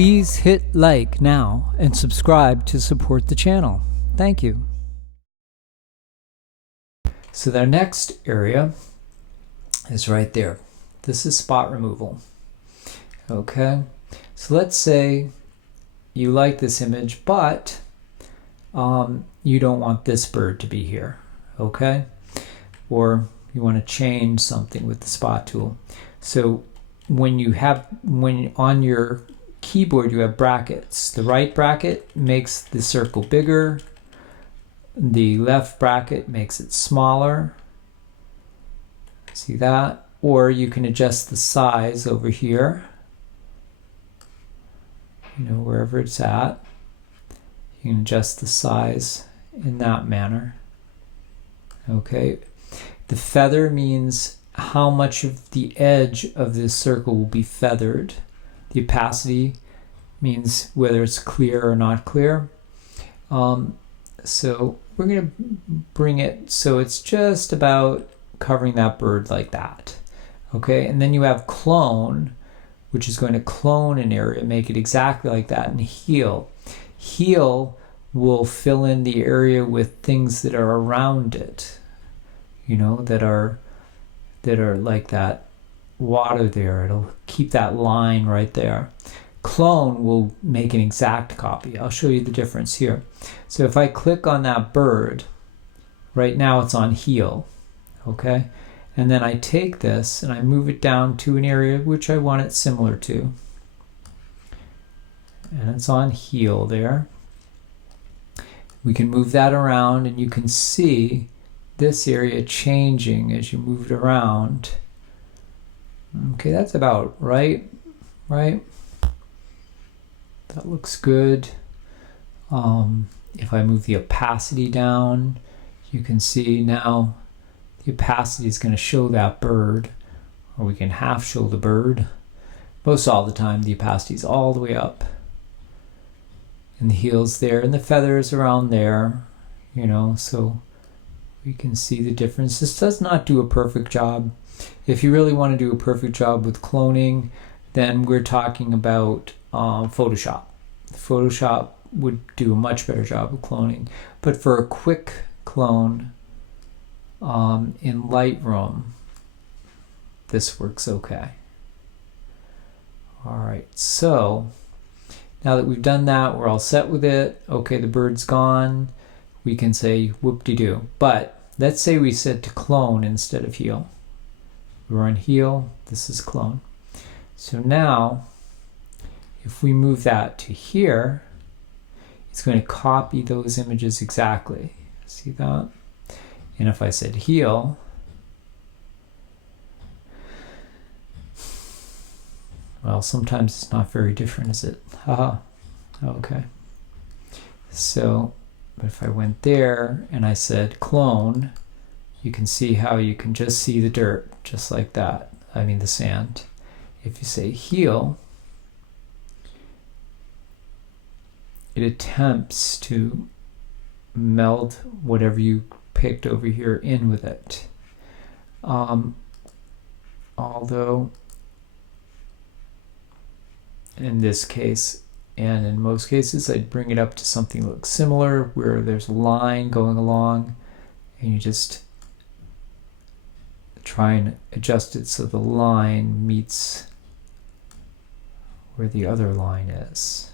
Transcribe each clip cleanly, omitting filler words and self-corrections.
Please hit like now and subscribe to support the channel. Thank you. So the next area is right there. This is spot removal. Okay, so let's say you like this image, but you don't want this bird to be here, okay? Or you want to change something with the spot tool. So when on your keyboard you have brackets, the right bracket makes the circle bigger, the left bracket makes it smaller. See that? Or you can adjust the size over here, wherever it's at. You can adjust the size in that manner. Okay, the feather means how much of the edge of this circle will be feathered. The opacity means whether it's clear or not clear. So we're going to bring it so it's just about covering that bird like that. Okay, and then you have clone, which is going to clone an area, make it exactly like that, and heal. Heal will fill in the area with things that are around it, that are like that water there. It'll keep that line right there. Clone will make an exact copy. I'll show you the difference here. So if I click on that bird, right now it's on heal, okay? And then I take this and I move it down to an area which I want it similar to. And it's on heal there. We can move that around and you can see this area changing as you move it around. Okay, that's about right? That looks good. If I move the opacity down, you can see now the opacity is going to show that bird, or we can half show the bird. Most all the time the opacity is all the way up. And the heel's there, and the feathers around there, so we can see the difference. This does not do a perfect job. If you really want to do a perfect job with cloning, then we're talking about Photoshop. Photoshop would do a much better job of cloning. But for a quick clone in Lightroom, this works okay. All right, so now that we've done that, we're all set with it. Okay, the bird's gone. We can say whoop-de-doo. But let's say we said to clone instead of heal. We're on heal, this is clone. So now, if we move that to here, it's going to copy those images exactly. See that? And if I said heal, well, sometimes it's not very different, is it? Haha. Okay. So, but if I went there and I said clone, you can see how you can just see the dirt, just like that. I mean the sand. If you say heal, it attempts to meld whatever you picked over here in with it. Although in this case, and in most cases, I'd bring it up to something that looks similar, where there's a line going along, and you just try and adjust it so the line meets where the other line is.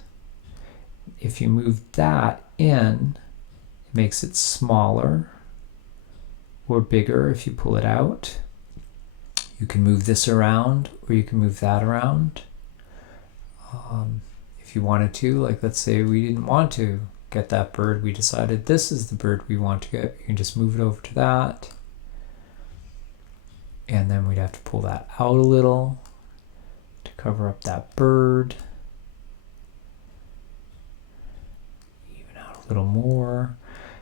If you move that in, it makes it smaller or bigger if you pull it out. You can move this around, or you can move that around. If you wanted to, like let's say we didn't want to get that bird, we decided this is the bird we want to get, you can just move it over to that. And then we'd have to pull that out a little to cover up that bird. Even out a little more.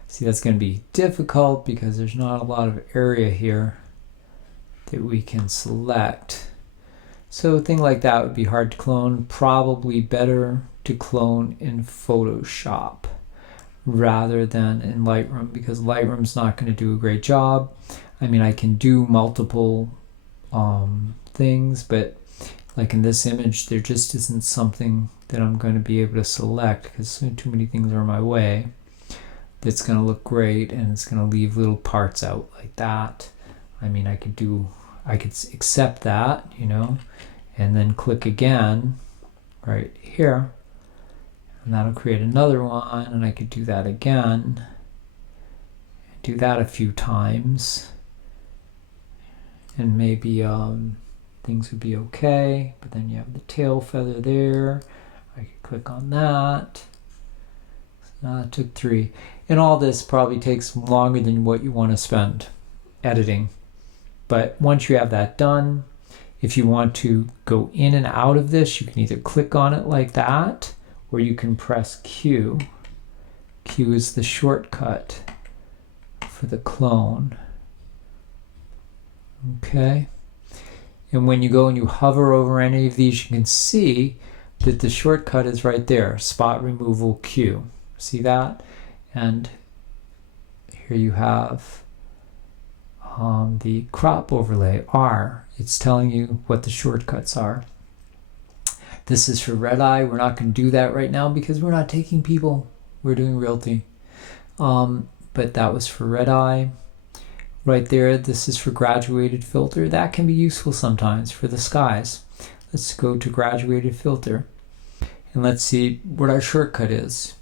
See, that's going to be difficult because there's not a lot of area here that we can select. So a thing like that would be hard to clone. Probably better to clone in Photoshop rather than in Lightroom, because Lightroom's not going to do a great job. I mean, I can do multiple things, but like in this image, there just isn't something that I'm going to be able to select because too many things are in my way. That's going to look great, and it's going to leave little parts out like that. I mean, I could accept that, you know, and then click again right here, and that'll create another one, and I could do that again, do that a few times, and maybe things would be okay. But then you have the tail feather there. I could click on that. So it took 3. And all this probably takes longer than what you want to spend editing. But once you have that done, if you want to go in and out of this, you can either click on it like that, or you can press Q. Q is the shortcut for the clone. Okay. And when you go and you hover over any of these, you can see that the shortcut is right there, spot removal Q. See that? And here you have the crop overlay R. It's telling you what the shortcuts are. This is for red eye. We're not going to do that right now because we're not taking people. We're doing realty. But that was for red eye. Right there, this is for graduated filter. That can be useful sometimes for the skies. Let's go to graduated filter. And let's see what our shortcut is.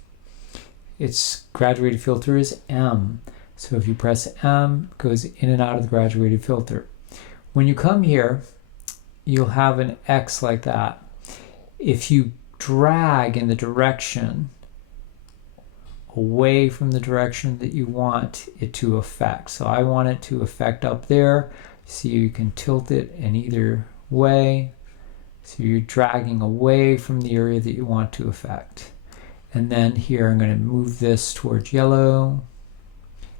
Its graduated filter is M. So if you press M, it goes in and out of the graduated filter. When you come here, you'll have an X like that. If you drag in the direction away from the direction that you want it to affect. So I want it to affect up there. See, you can tilt it in either way. So you're dragging away from the area that you want to affect. And then here I'm going to move this towards yellow.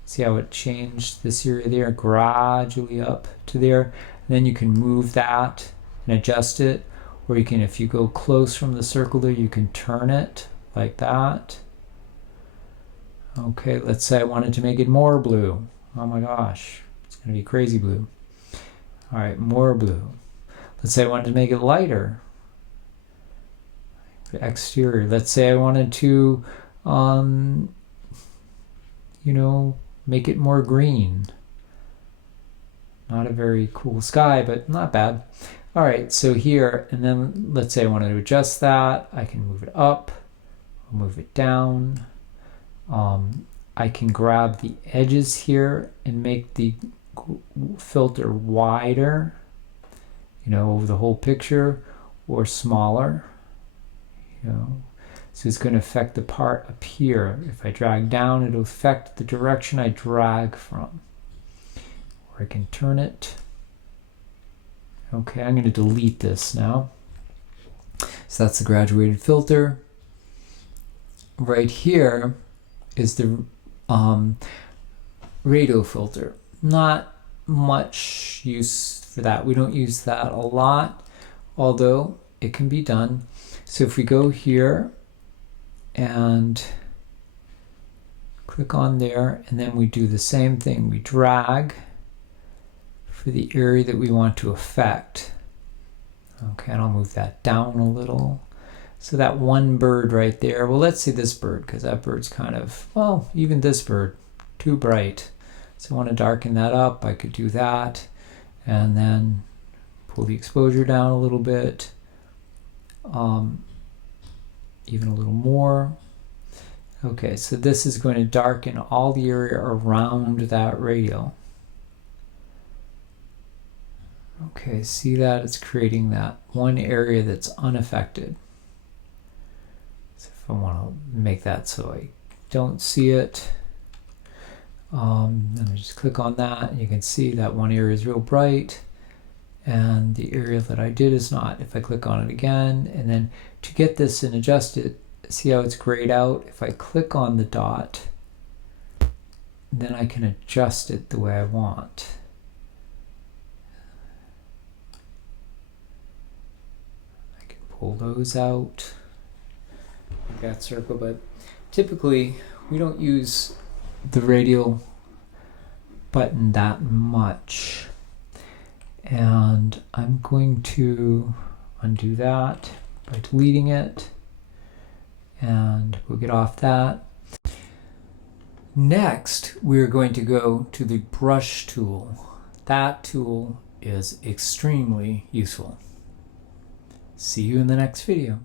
See how it changed this area there gradually up to there. And then you can move that and adjust it. Or you can, if you go close from the circle there, you can turn it like that. Okay, let's say I wanted to make it more blue. Oh my gosh, it's going to be crazy blue. All right, more blue. Let's say I wanted to make it lighter. The exterior. Let's say I wanted to, make it more green. Not a very cool sky, but not bad. All right, so here, and then let's say I wanted to adjust that. I can move it up, I'll move it down. I can grab the edges here and make the filter wider, over the whole picture, or smaller, So it's going to affect the part up here. If I drag down, it'll affect the direction I drag from. Or I can turn it. Okay, I'm going to delete this now. So that's the graduated filter. Right here is the Radial filter. Not much use for that. We don't use that a lot, although it can be done. So if we go here and click on there, and then we do the same thing. We drag for the area that we want to affect. Okay, and I'll move that down a little. So that one bird right there, well, let's see this bird, because that bird's kind of, well, even this bird, too bright. So I want to darken that up. I could do that, and then pull the exposure down a little bit, even a little more. Okay, so this is going to darken all the area around that radial. Okay, see that? It's creating that one area that's unaffected. So if I want to make that so I don't see it, then I just click on that, and you can see that one area is real bright, and the area that I did is not. If I click on it again, and then to get this and adjust it, see how it's grayed out? If I click on the dot, then I can adjust it the way I want. I can pull those out, like that circle, but typically we don't use the radial button that much. And I'm going to undo that by deleting it, and we'll get off that. Next, we're going to go to the brush tool. That tool is extremely useful. See you in the next video.